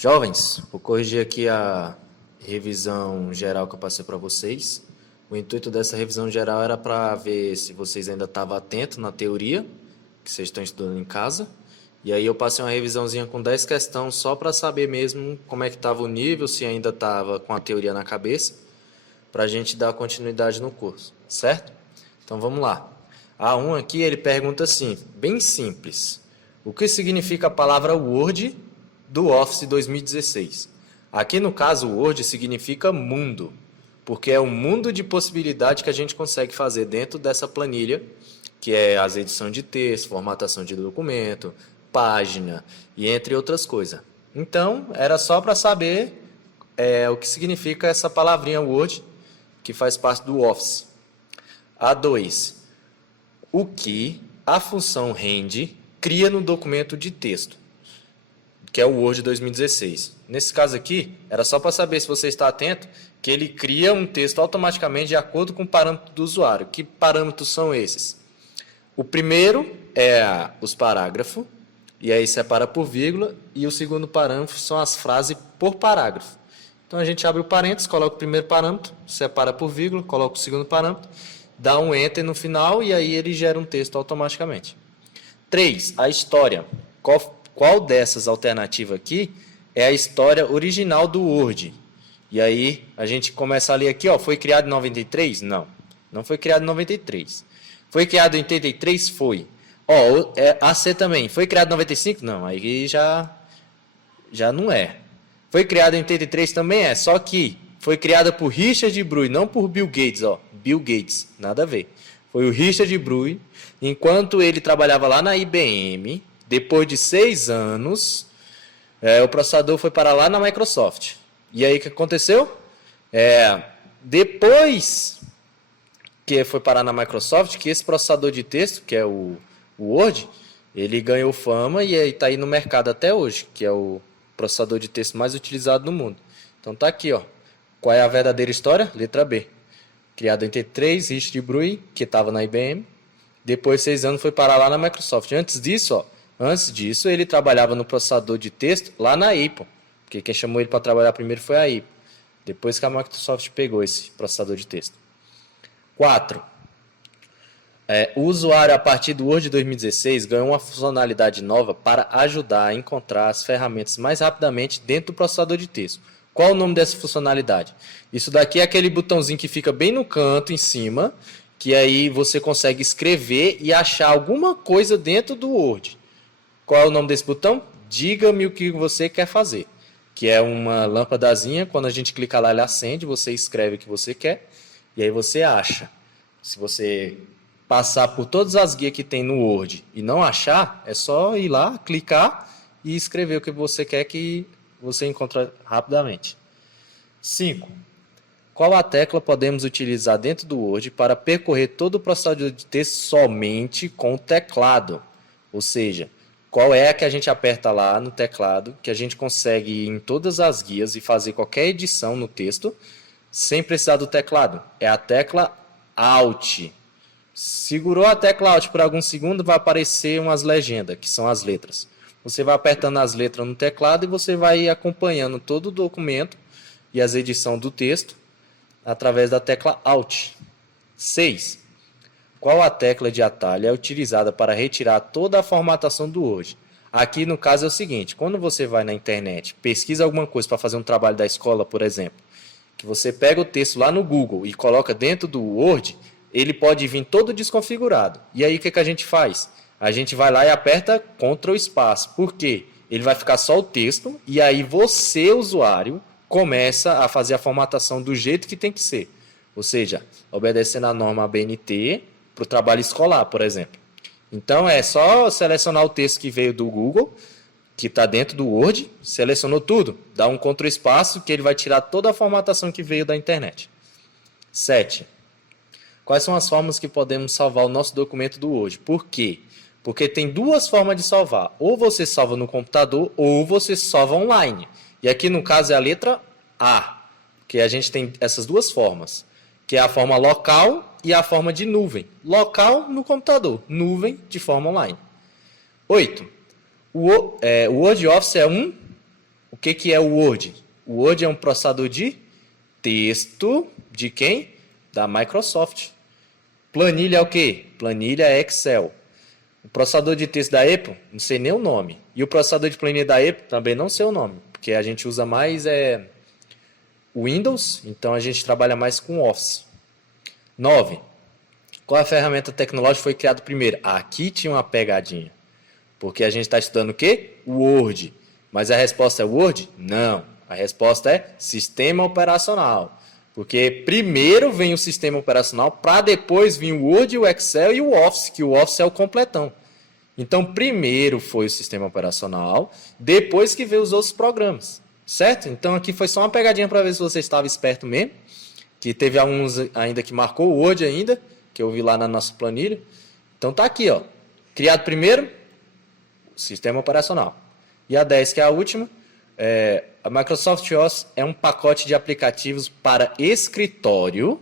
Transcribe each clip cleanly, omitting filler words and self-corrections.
Jovens, vou corrigir aqui a revisão geral que eu passei para vocês. O intuito dessa revisão geral era para ver se vocês ainda estavam atentos na teoria que vocês estão estudando em casa. E aí eu passei uma revisãozinha com 10 questões só para saber mesmo como é que estava o nível, se ainda estava com a teoria na cabeça, para a gente dar continuidade no curso, certo? Então vamos lá. A 1 aqui ele pergunta assim, bem simples. O que significa a palavra Word do Office 2016? Aqui no caso, Word significa mundo, porque é um mundo de possibilidade que a gente consegue fazer dentro dessa planilha, que é as edições de texto, formatação de documento, página e entre outras coisas. Então, era só para saber o que significa essa palavrinha Word, que faz parte do Office. A 2. O que a função rend cria no documento de texto, que é o Word 2016. Nesse caso aqui, era só para saber se você está atento, que ele cria um texto automaticamente de acordo com o parâmetro do usuário. Que parâmetros são esses? O primeiro é os parágrafos, e aí separa por vírgula, e o segundo parâmetro são as frases por parágrafo. Então a gente abre o parênteses, coloca o primeiro parâmetro, separa por vírgula, coloca o segundo parâmetro, dá um enter no final e aí ele gera um texto automaticamente. 3. A história. Qual dessas alternativas aqui é a história original do Word? E aí a gente começa a ler aqui, ó, foi criado em 93? Não, não foi criado em 93. Foi criado em 83? Foi. Ó, a C também. Foi criado em 95? Não, aí já não é. Foi criado em 83 também é, só que foi criada por Richard Bruy, não por Bill Gates, ó. Bill Gates, nada a ver. Foi o Richard Bruy, enquanto ele trabalhava lá na IBM, depois de 6 anos, o processador foi para lá na Microsoft. E aí o que aconteceu? Depois que foi parar na Microsoft, que esse processador de texto, que é o Word, ele ganhou fama e está aí no mercado até hoje, que é o processador de texto mais utilizado no mundo. Então tá aqui, ó. Qual é a verdadeira história? Letra B. Criado em 83, Richard Bruy, que estava na IBM. Depois de 6 anos foi parar lá na Microsoft. Antes disso, ele trabalhava no processador de texto lá na Apple. Porque quem chamou ele para trabalhar primeiro foi a Apple. Depois que a Microsoft pegou esse processador de texto. 4. O usuário, a partir do Word 2016, ganhou uma funcionalidade nova para ajudar a encontrar as ferramentas mais rapidamente dentro do processador de texto. Qual o nome dessa funcionalidade? Isso daqui é aquele botãozinho que fica bem no canto, em cima, que aí você consegue escrever e achar alguma coisa dentro do Word. Qual é o nome desse botão? Diga-me o que você quer fazer. Que é uma lâmpadazinha, quando a gente clica lá, ela acende, você escreve o que você quer e aí você acha. Se você passar por todas as guias que tem no Word e não achar, é só ir lá, clicar e escrever o que você quer que você encontra rapidamente. 5. Qual a tecla podemos utilizar dentro do Word para percorrer todo o processador de texto somente com o teclado? Ou seja, qual é a que a gente aperta lá no teclado, que a gente consegue ir em todas as guias e fazer qualquer edição no texto sem precisar do teclado? É a tecla Alt. Segurou a tecla Alt por alguns segundos, vai aparecer umas legendas, que são as letras. Você vai apertando as letras no teclado e você vai acompanhando todo o documento e as edições do texto através da tecla Alt. 6. Qual a tecla de atalho é utilizada para retirar toda a formatação do Word? Aqui no caso é o seguinte, quando você vai na internet, pesquisa alguma coisa para fazer um trabalho da escola, por exemplo, que você pega o texto lá no Google e coloca dentro do Word, ele pode vir todo desconfigurado. E aí o que a gente faz? A gente vai lá e aperta Ctrl espaço. Por quê? Ele vai ficar só o texto e aí você, usuário, começa a fazer a formatação do jeito que tem que ser. Ou seja, obedecendo a norma ABNT para o trabalho escolar, por exemplo. Então é só selecionar o texto que veio do Google, que está dentro do Word, selecionou tudo, dá um Ctrl espaço que ele vai tirar toda a formatação que veio da internet. 7. Quais são as formas que podemos salvar o nosso documento do Word? Por quê? Porque tem duas formas de salvar. Ou você salva no computador, ou você salva online. E aqui no caso é a letra A, que a gente tem essas duas formas, que é a forma local e a forma de nuvem. Local no computador, nuvem de forma online. 8. O Word Office é o que é o Word? O Word é um processador de texto de quem? Da Microsoft. Planilha é o quê? Planilha é Excel. O processador de texto da Apple, não sei nem o nome. E o processador de planilha da Apple, também não sei o nome. Porque a gente usa mais Windows, então a gente trabalha mais com Office. 9. Qual a ferramenta tecnológica foi criada primeiro? Aqui tinha uma pegadinha. Porque a gente está estudando o quê? Word. Mas a resposta é Word? Não. A resposta é sistema operacional. Porque primeiro vem o sistema operacional, para depois vir o Word, o Excel e o Office, que o Office é o completão. Então, primeiro foi o sistema operacional, depois que veio os outros programas. Certo? Então, aqui foi só uma pegadinha para ver se você estava esperto mesmo. Que teve alguns ainda que marcou o Word ainda, que eu vi lá na nossa planilha. Então, tá aqui, ó. Criado primeiro, sistema operacional. E a 10, que é a última, a Microsoft Office é um pacote de aplicativos para escritório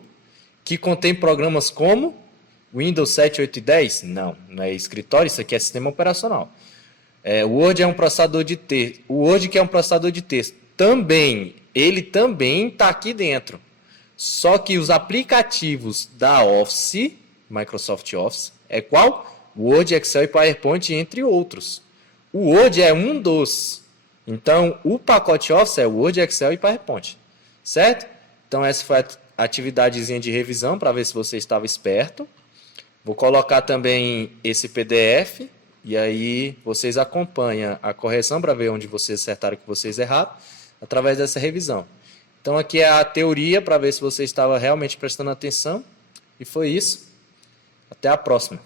que contém programas como Windows 7, 8 e 10? Não, não é escritório, isso aqui é sistema operacional. O Word é um processador de texto. O Word que é um processador de texto. Ele também está aqui dentro. Só que os aplicativos da Office, Microsoft Office, é qual? Word, Excel e PowerPoint, entre outros. O Word é um dos. Então, o pacote Office é Word, Excel e PowerPoint. Certo? Então, essa foi a atividadezinha de revisão para ver se você estava esperto. Vou colocar também esse PDF e aí vocês acompanham a correção para ver onde vocês acertaram e que vocês erraram através dessa revisão. Então, aqui é a teoria para ver se você estava realmente prestando atenção. E foi isso. Até a próxima.